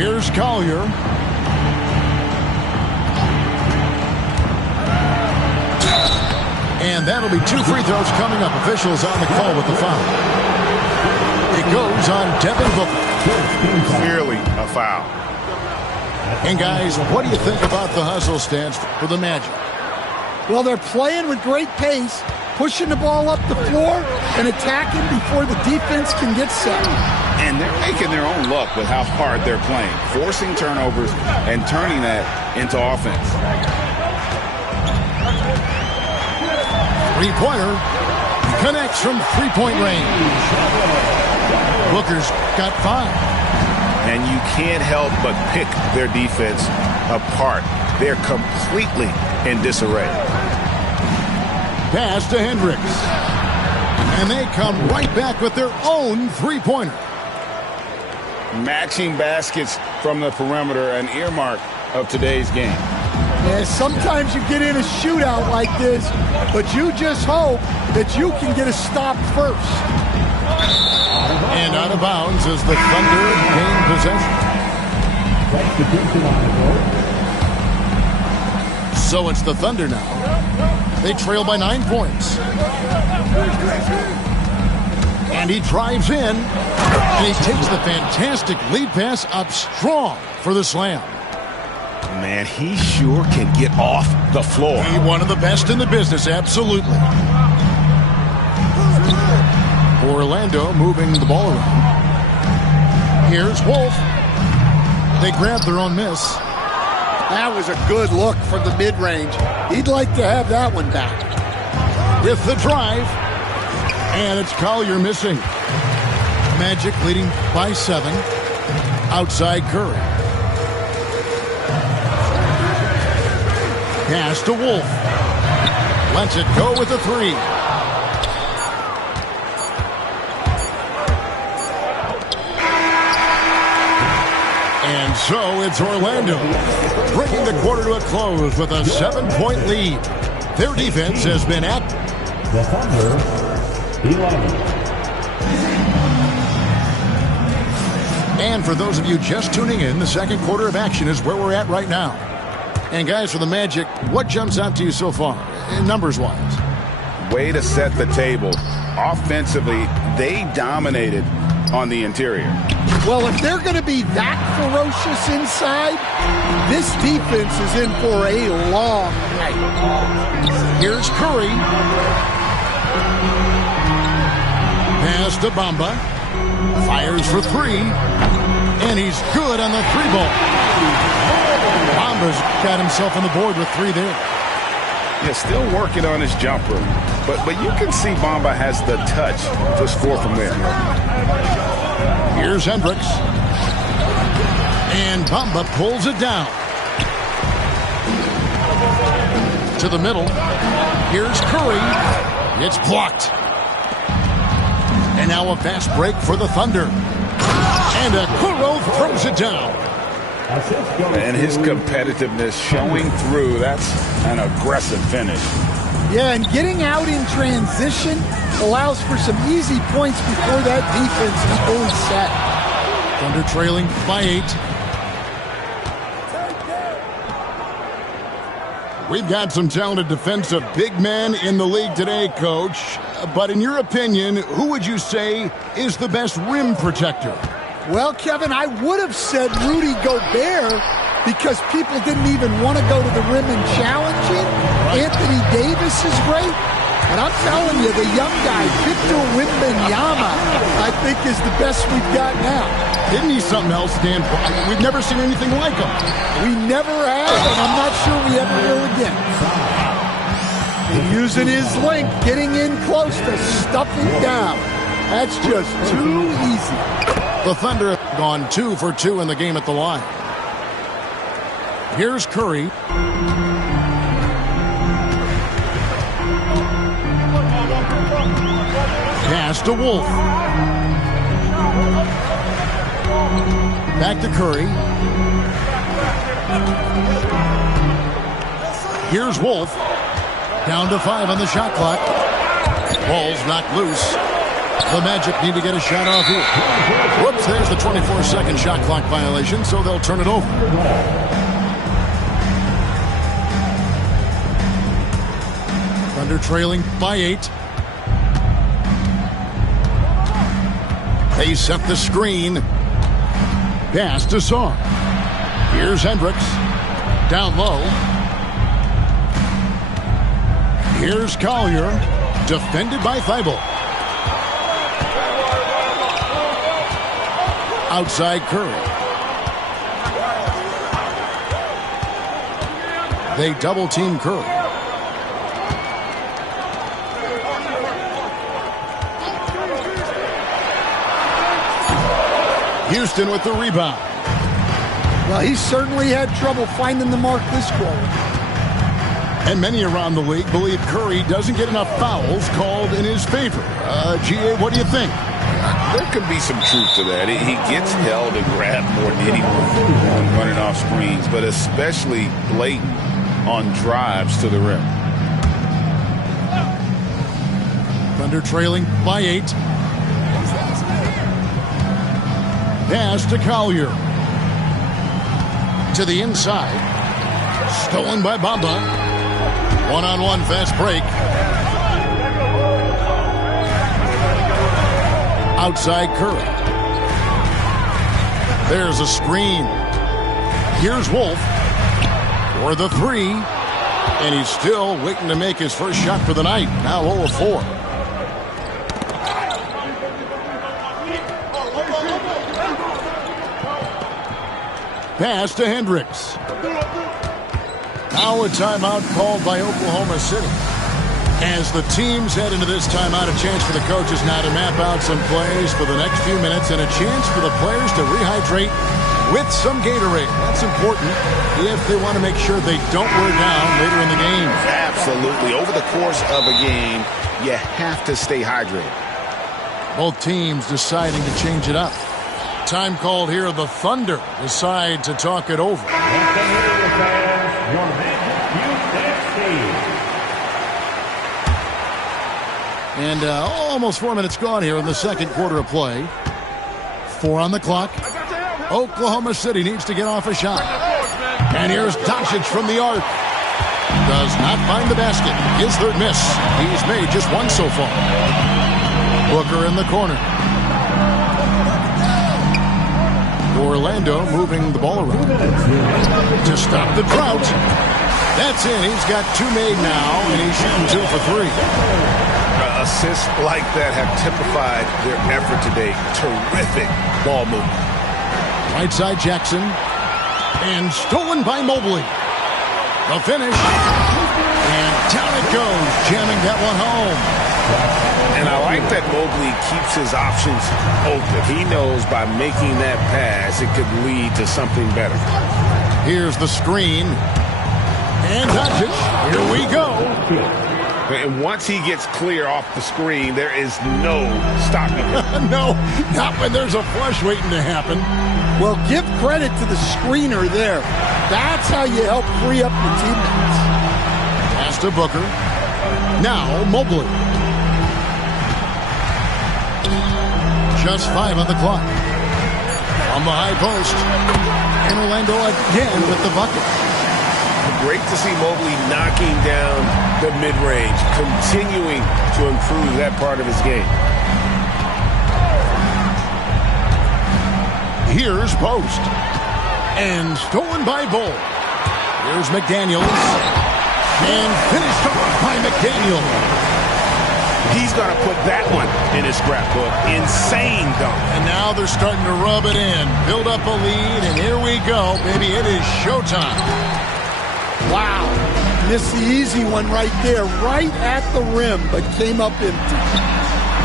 Here's Collier. And that'll be 2 free throws coming up. Officials on the call with the foul. It goes on Devin Booker. Clearly a foul. And guys, what do you think about the hustle stance for the Magic? Well, they're playing with great pace, pushing the ball up the floor and attacking before the defense can get set. And they're making their own luck with how hard they're playing, forcing turnovers and turning that into offense. Three-pointer connects from three-point range. Booker's got 5. And you can't help but pick their defense apart. They're completely in disarray. Pass to Hendricks. And they come right back with their own three-pointer. Matching baskets from the perimeter, an earmark of today's game. Yeah, sometimes you get in a shootout like this, but you just hope that you can get a stop first. And out of bounds as the Thunder gain possession. So it's the Thunder now. They trail by 9 points. And he drives in, and he takes the fantastic lead pass up strong for the slam. Man, he sure can get off the floor. He's one of the best in the business, absolutely. Orlando moving the ball around. Here's Wolf. They grab their own miss. That was a good look from the mid-range. He'd like to have that one back. With the drive. And it's Collier missing. Magic leading by 7. Outside Curry. Pass to Wolf. Lets it go with a 3. And so it's Orlando bringing the quarter to a close with a 7-point lead. Their defense has been at the Thunder 11. And for those of you just tuning in, the second quarter of action is where we're at right now. And guys, for the Magic, what jumps out to you so far, numbers-wise? Way to set the table. Offensively, they dominated on the interior. Well, if they're going to be that ferocious inside, this defense is in for a long night. Here's Curry. Pass to Bamba. Fires for 3. And he's good on the 3-ball. Bamba's got himself on the board with 3 there. Yeah, still working on his jumper. But you can see Bamba has the touch to score from there. Here's Hendricks. And Bamba pulls it down. To the middle. Here's Curry. It's blocked. And now a fast break for the Thunder. And Okoro throws it down. And his competitiveness showing through. That's an aggressive finish. Yeah, and getting out in transition allows for some easy points before that defense is fully set. Thunder trailing by 8. We've got some talented defensive big men in the league today, Coach. But in your opinion, who would you say is the best rim protector? Well, Kevin, I would have said Rudy Gobert because people didn't even want to go to the rim and challenge him. Right. Anthony Davis is great. And I'm telling you, the young guy, Victor Wembanyama, I think is the best we've got now. Isn't he something else, Dan? We've never seen anything like him. We never have, and I'm not sure we ever will again. And using his length, getting in close to stuff him down. That's just too easy. The Thunder have gone 2 for 2 in the game at the line. Here's Curry. Pass to Wolf. Back to Curry. Here's Wolf. Down to 5 on the shot clock. Ball's knocked loose. The Magic need to get a shot off here. Whoops, there's the 24-second shot clock violation, so they'll turn it over. Thunder trailing by 8. They set the screen. Pass to Sar. Here's Hendricks. Down low. Here's Collier. Defended by Thibault. Outside Curry. They double team Curry. Houston with the rebound. Well, he certainly had trouble finding the mark this quarter. And many around the league believe Curry doesn't get enough fouls called in his favor. G.A., what do you think? There could be some truth to that. He gets held and grabbed more than anyone on running off screens, but especially blatant on drives to the rim. Thunder trailing by 8. Pass to Collier. To the inside. Stolen by Bamba. One-on-one fast break. Outside Curry. There's a screen. Here's Wolf for the 3. And he's still waiting to make his first shot for the night. Now 0 of 4. Pass to Hendricks. Now a timeout called by Oklahoma City. As the teams head into this timeout, a chance for the coaches now to map out some plays for the next few minutes and a chance for the players to rehydrate with some Gatorade. That's important if they want to make sure they don't wear down later in the game. Absolutely. Over the course of a game, you have to stay hydrated. Both teams deciding to change it up. Time called here. The Thunder decide to talk it over. And almost 4 minutes gone here in the second quarter of play. 4 on the clock. Oklahoma City needs to get off a shot. And here's Doncic from the arc. Does not find the basket. His third miss. He's made just 1 so far. Booker in the corner. Orlando moving the ball around to stop the drought. That's in. He's got 2 made now, and he's shooting 2 for 3. Assists like that have typified their effort today. Terrific ball movement. Right side Jackson. And stolen by Mobley. The finish. And down it goes, jamming that one home. And I like that Mobley keeps his options open. He knows by making that pass, it could lead to something better. Here's the screen. And Doncic. Here we go. And once he gets clear off the screen, there is no stopping him. No, not when there's a flush waiting to happen. Well, give credit to the screener there. That's how you help free up your teammates. Pass to Booker. Now Mobley. Just 5 on the clock. On the high post. And Orlando again with the bucket. Great to see Mobley knocking down the mid-range, continuing to improve that part of his game. Here's Post. And stolen by Bull. Here's McDaniels. And finished off by McDaniel. He's going to put that one in his scrapbook. Insane dunk. And now they're starting to rub it in. Build up a lead, and here we go. Baby, it is showtime. Wow. Missed the easy one right there, right at the rim, but came up empty.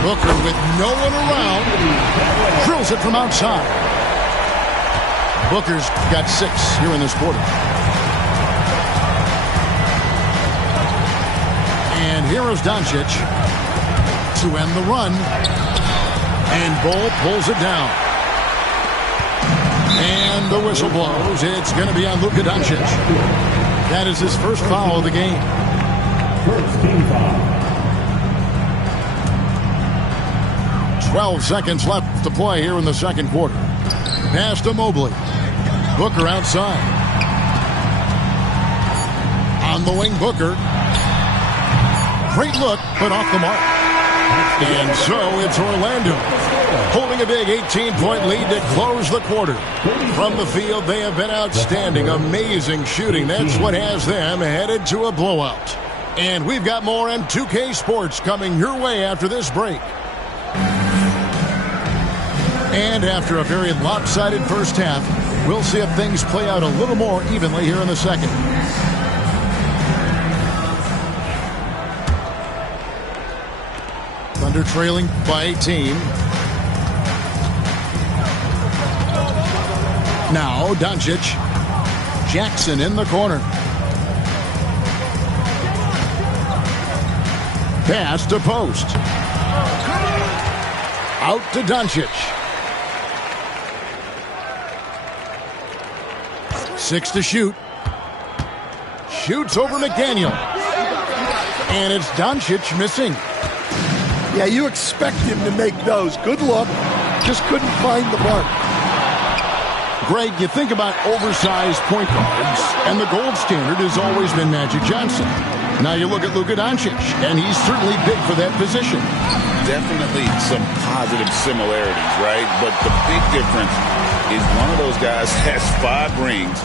Booker with no one around. Drills it from outside. Booker's got 6 here in this quarter. And here is Doncic to end the run. And Bull pulls it down. And the whistle blows. It's going to be on Luka Doncic. That is his first foul of the game. First team foul. 12 seconds left to play here in the second quarter. Pass to Mobley. Booker outside. On the wing, Booker. Great look, but off the mark. And so it's Orlando holding a big 18-point lead to close the quarter. From the field, they have been outstanding. Amazing shooting. That's what has them headed to a blowout. And we've got more M2K Sports coming your way after this break. And after a very lopsided first half, we'll see if things play out a little more evenly here in the second. Thunder trailing by 18. Now Doncic. Jackson in the corner. Pass to post. Out to Doncic. 6 to shoot. Shoots over McDaniel. And it's Doncic missing. Yeah, you expect him to make those. Good look. Just couldn't find the mark. Greg, you think about oversized point guards, and the gold standard has always been Magic Johnson. Now you look at Luka Doncic, and he's certainly big for that position. Definitely some positive similarities, right? But the big difference is one of those guys has 5 rings,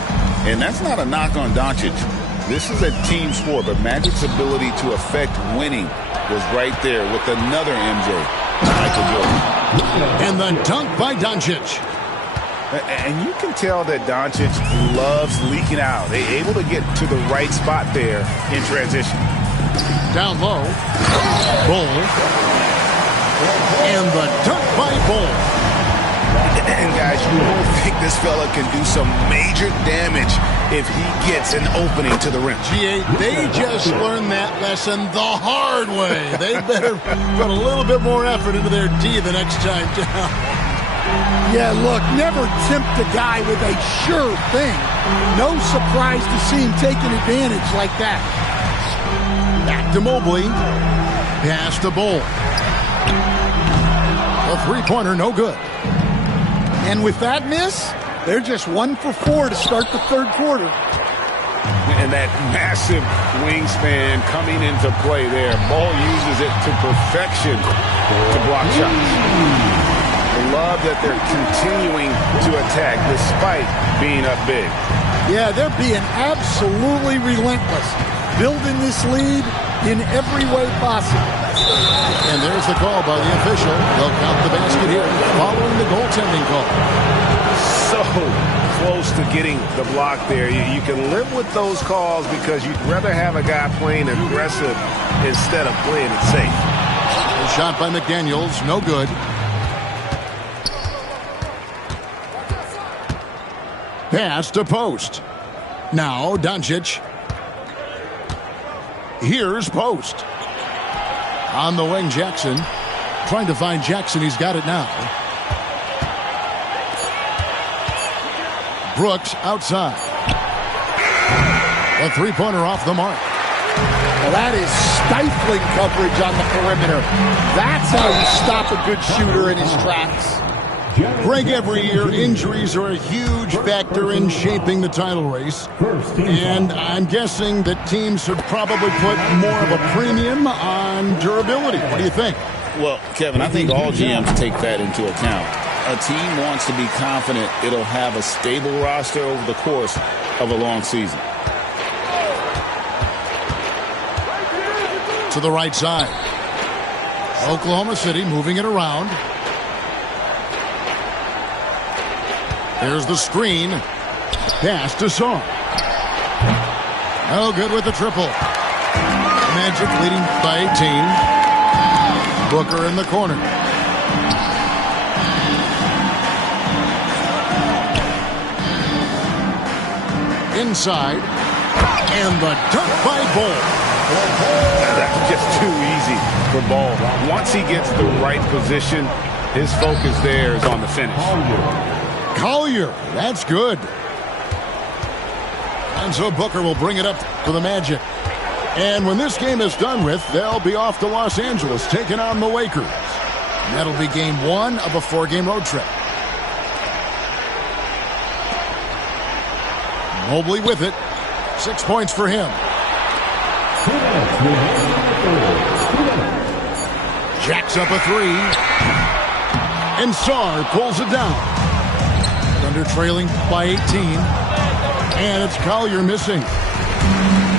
and that's not a knock on Doncic. This is a team sport, but Magic's ability to affect winning was right there with another MJ, Michael Jordan. And the dunk by Doncic. And you can tell that Doncic loves leaking out. They're able to get to the right spot there in transition. Down low. Bull. And the dunk by Bull. And guys, you really think this fella can do some major damage if he gets an opening to the rim. G8, they just learned that lesson the hard way. They better put a little bit more effort into their D the next time down. Yeah, look, never tempt a guy with a sure thing. No surprise to see him taking advantage like that. Back to Mobley. Pass to Bull. A three-pointer, no good. And with that miss, they're just 1 for 4 to start the third quarter. And that massive wingspan coming into play there. Ball uses it to perfection to block shots. I love that they're continuing to attack despite being up big. Yeah, they're being absolutely relentless. Building this lead in every way possible. And there's the call by the official. They'll count the basket here following the goaltending call. So close to getting the block there. You can live with those calls because you'd rather have a guy playing aggressive instead of playing it safe. The shot by McDaniels, no good. Pass to post. Now Doncic. Here's post. On the wing, Jackson. Trying to find Jackson. He's got it now. Brooks outside. A three-pointer off the mark. Well, that is stifling coverage on the perimeter. That's how you stop a good shooter in his tracks. Greg, every year, injuries are a huge factor in shaping the title race. And I'm guessing that teams should probably put more of a premium on durability. What do you think? Well, Kevin, I think all GMs take that into account. A team wants to be confident it'll have a stable roster over the course of a long season. To the right side. Oklahoma City moving it around. There's the screen. Pass to Song. No good with the triple. Magic leading by 18. Booker in the corner. Inside. And the dunk by Bull. That's just too easy for Ball. Once he gets the right position, his focus there is on the finish. Collier, that's good. And so Booker will bring it up for the Magic. And when this game is done with, they'll be off to Los Angeles, taking on the Lakers. That'll be game 1 of a 4-game road trip. Mobley with it. 6 points for him. Jacks up a 3. And Sarr pulls it down. Thunder trailing by 18. And it's Collier missing.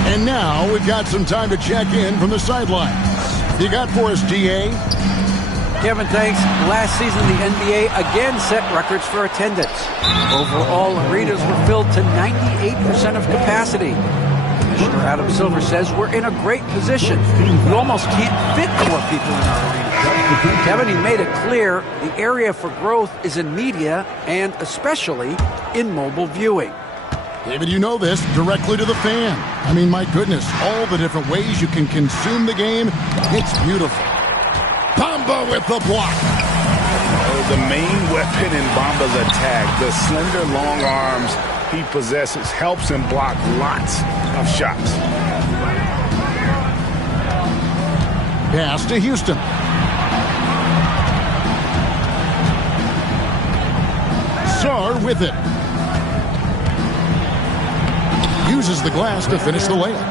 And now we've got some time to check in from the sidelines. You got for us, DA? Kevin, thanks. Last season, the NBA again set records for attendance. Overall, arenas were filled to 98% of capacity. Commissioner Adam Silver says we're in a great position. You almost can't fit more people in our arena. Kevin, he made it clear the area for growth is in media and especially in mobile viewing. David, you know this, directly to the fan. I mean, my goodness, all the different ways you can consume the game. It's beautiful. Bamba with the block. The main weapon in Bamba's attack, the slender long arms he possesses, helps him block lots of shots. Pass to Houston. Sarr with it. Uses the glass to finish the layup.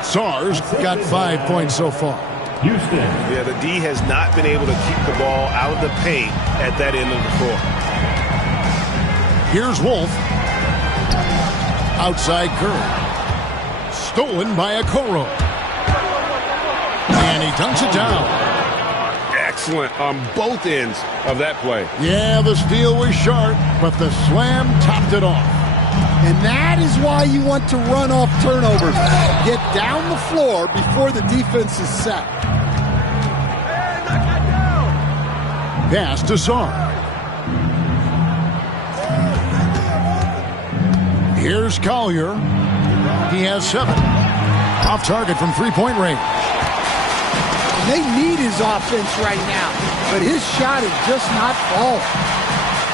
Sarr's got 5 points so far. Houston. Yeah, the D has not been able to keep the ball out of the paint at that end of the court. Here's Wolf. Outside Curry. Stolen by Okoro. And he dunks it down. Excellent on both ends of that play. Yeah, the steal was sharp, but the slam topped it off. And that is why you want to run off turnovers. Get down the floor before the defense is set. Pass to Sarr. Here's Collier. He has 7. Off target from three-point range. They need his offense right now, but his shot is just not falling.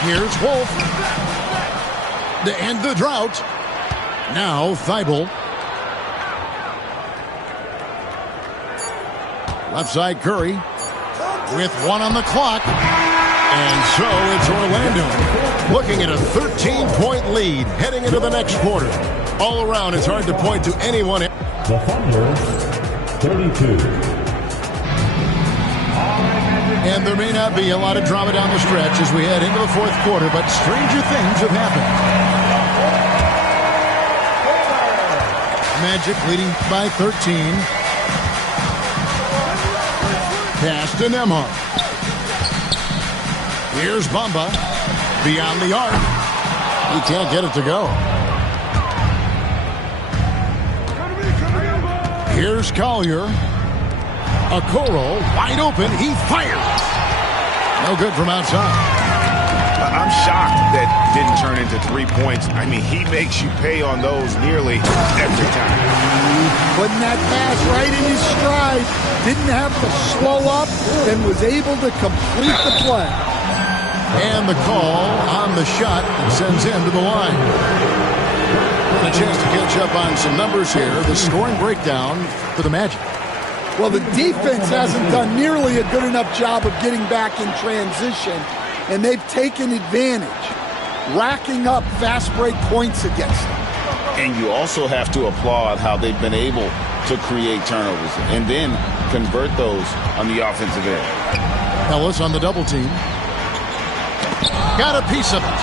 Here's Wolf. To end the drought. Now Thibault. Left side Curry. With 1 on the clock. And so it's Orlando looking at a 13-point lead heading into the next quarter. All around, it's hard to point to anyone. The Thunder, 32. And there may not be a lot of drama down the stretch as we head into the fourth quarter, but stranger things have happened. Magic leading by 13. Pass to Nembhard. Here's Bamba. Beyond the arc. He can't get it to go. Here's Collier. Okoro wide open. He fires. No good from outside. I'm shocked that didn't turn into 3 points. I mean, he makes you pay on those nearly every time. Putting that pass right in his stride. Didn't have to slow up and was able to complete the play. And the call on the shot that sends him to the line. And a chance to catch up on some numbers here. The scoring breakdown for the Magic. Well, the defense hasn't done nearly a good enough job of getting back in transition, and they've taken advantage, racking up fast break points against them. And you also have to applaud how they've been able to create turnovers and then convert those on the offensive end. Ellis on the double team. Got a piece of it.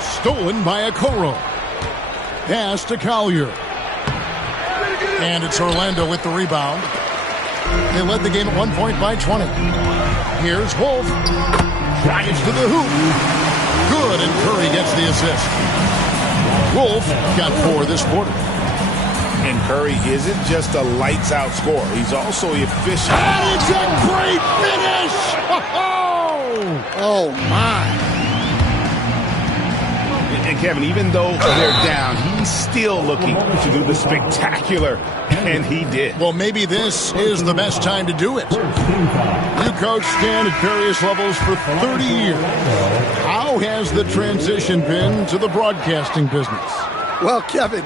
Stolen by Okoro. Pass to Collier. And it's Orlando with the rebound. They led the game at 1 point by 20. Here's Wolf. Drives to the hoop. Good, and Curry gets the assist. Wolf got 4 this quarter. And Curry isn't just a lights-out scorer. He's also efficient. That is a great finish! Oh, my. And Kevin, even though they're down, he's still looking to do the spectacular, and he did. Well, maybe this is the best time to do it. You coached Stan at various levels for 30 years. How has the transition been to the broadcasting business? Well, Kevin,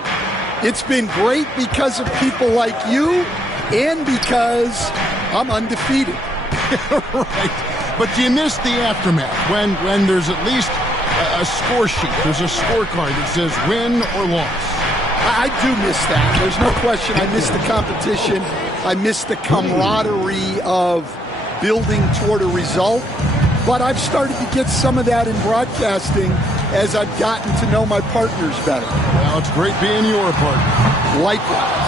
it's been great because of people like you and because I'm undefeated. Right. But you miss the aftermath when there's at least a score sheet. There's a scorecard that says win or loss. I do miss that. There's no question. I miss the competition. I miss the camaraderie of building toward a result. But I've started to get some of that in broadcasting as I've gotten to know my partners better. Well, it's great being your partner. Likewise.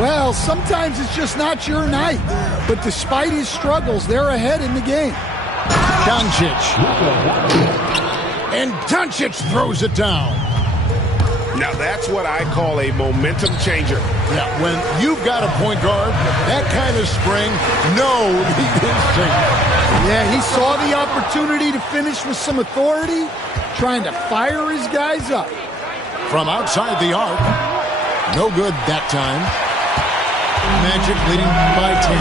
Well, sometimes it's just not your night. But despite his struggles, they're ahead in the game. Doncic. And Doncic throws it down. Now that's what I call a momentum changer. Yeah, when you've got a point guard, that kind of spring, no, he is safe. Yeah, he saw the opportunity to finish with some authority, trying to fire his guys up. From outside the arc, no good that time. Magic leading by 10.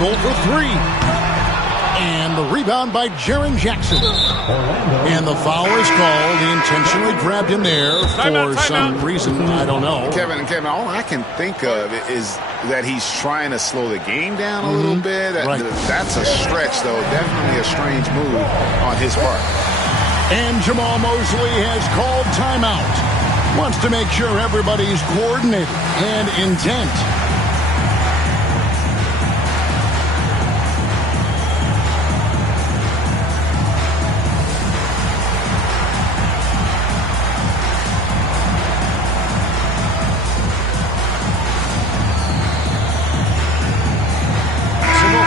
5-0 for 3. And the rebound by Jaren Jackson. And the foul is called. He intentionally grabbed him there for some reason. I don't know. Kevin, all I can think of is that he's trying to slow the game down a little bit. Right. That's a stretch, though. Definitely a strange move on his part. And Jamal Mosley has called timeout. Wants to make sure everybody's coordinated and intent.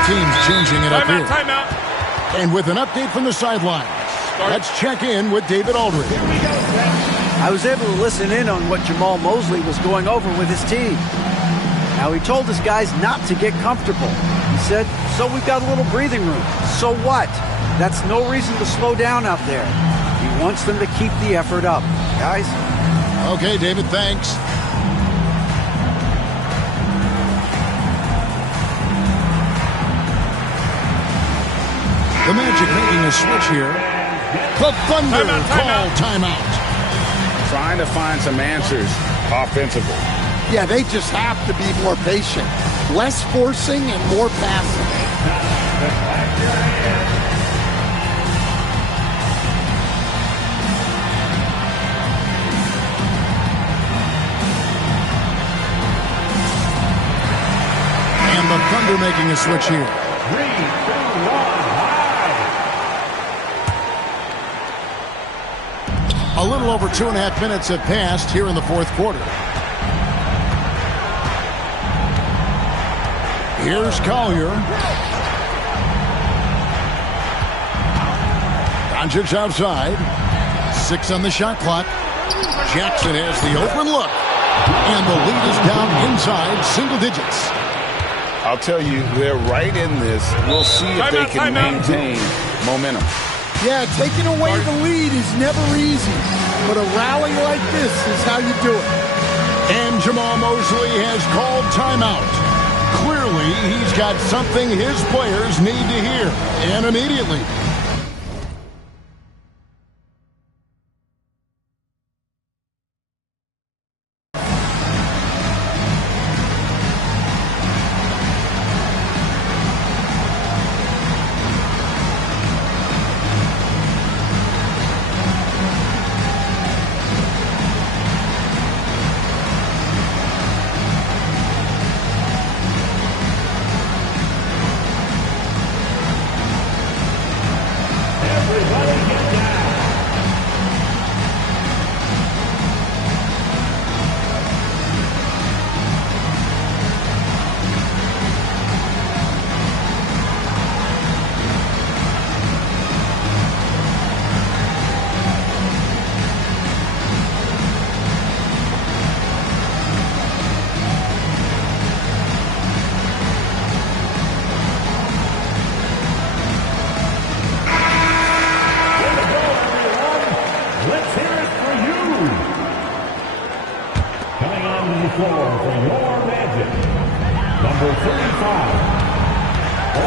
Teams changing it up here. Timeout. And with an update from the sidelines, let's check in with David Aldridge. I was able to listen in on what Jamal Mosley was going over with his team. Now, he told his guys not to get comfortable. He said, so we've got a little breathing room. So what? That's no reason to slow down out there. He wants them to keep the effort up. Guys? Okay, David, thanks. The Magic making a switch here. The Thunder call timeout. Trying to find some answers offensively. Yeah, they just have to be more patient. Less forcing and more passing. And the Thunder making a switch here. 3, 2, 1. A little over 2.5 minutes have passed here in the fourth quarter. Here's Collier. Doncic outside. 6 on the shot clock. Jackson has the open look. And the lead is down inside single digits. I'll tell you, they're right in this. We'll see if they can maintain momentum. Yeah, taking away the lead is never easy, but a rally like this is how you do it. And Jamal Mosley has called timeout. Clearly, he's got something his players need to hear, and immediately.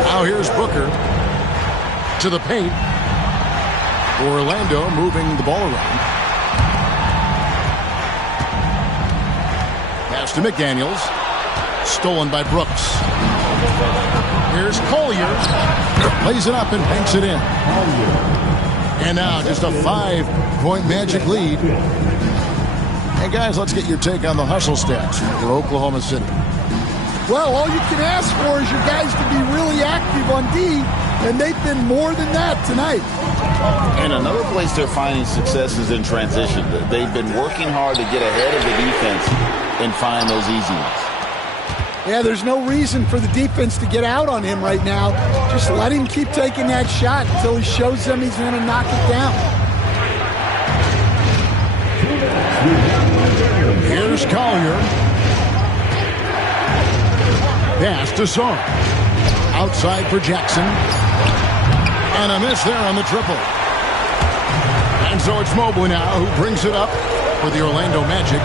Now here's Booker to the paint. Orlando moving the ball around. Pass to McDaniels. Stolen by Brooks. Here's Collier. Lays it up and banks it in. And now just a 5-point Magic lead. Hey, guys, let's get your take on the hustle stats for Oklahoma City. Well, all you can ask for is your guys to be really active on D, and they've been more than that tonight. And another place they're finding success is in transition. They've been working hard to get ahead of the defense and find those easy ones. Yeah, there's no reason for the defense to get out on him right now. Just let him keep taking that shot until he shows them he's going to knock it down. Here's Collier. Pass to Song. Outside for Jackson. And a miss there on the triple. And so it's Mobley now who brings it up for the Orlando Magic.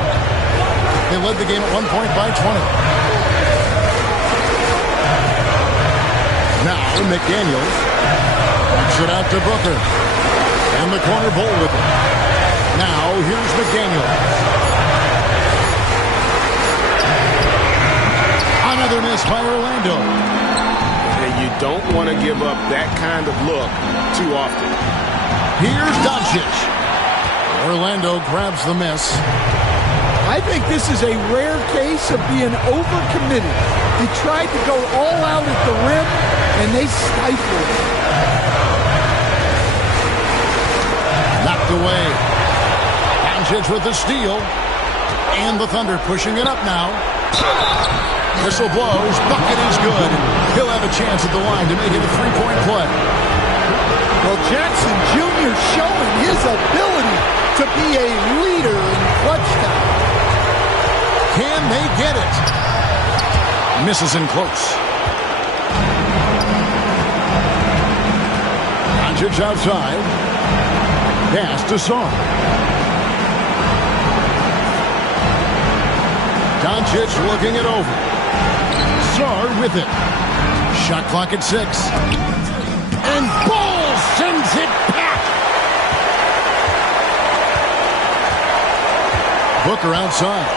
They led the game at 1 point by 20. Now McDaniels backs it out to Booker. And the corner Bull with it. Now here's McDaniels. Another miss by Orlando. And you don't want to give up that kind of look too often. Here's Doncic. Orlando grabs the miss. I think this is a rare case of being overcommitted. He tried to go all out at the rim, and they stifled him. Knocked away. Doncic with the steal. And the Thunder pushing it up now. Whistle blows. Bucket is good. He'll have a chance at the line to make it a 3-point play. Well, Jackson Jr. showing his ability to be a leader in clutch time. Can they get it? Misses in close. Doncic outside. Pass to Song. Doncic looking it over. Sar with it. Shot clock at 6. And Ball sends it back. Booker outside.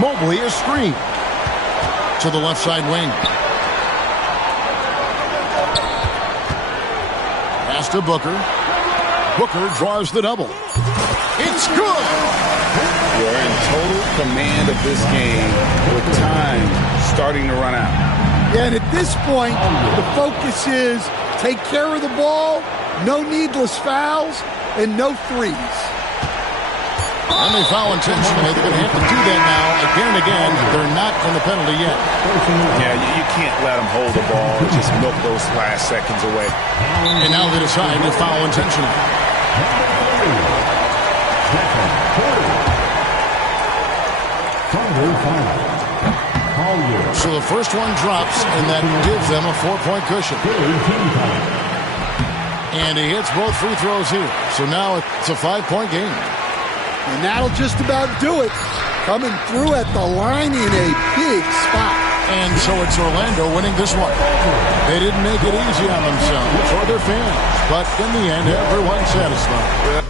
Mobley is screen. To the left side wing. Pass to Booker. Booker draws the double. It's good. You're in total command of this game with time starting to run out. Yeah, and at this point, the focus is take care of the ball, no needless fouls, and no threes. And they foul intentionally. They're going to have to do that now again and again. They're not in the penalty yet. Yeah, you can't let them hold the ball and just milk those last seconds away. And now they decide to foul intentionally. So the first one drops, and that gives them a 4-point cushion. And he hits both free throws here. So now it's a 5-point game. And that'll just about do it. Coming through at the line in a big spot. And so it's Orlando winning this one. They didn't make it easy on themselves or their fans. But in the end, everyone's satisfied.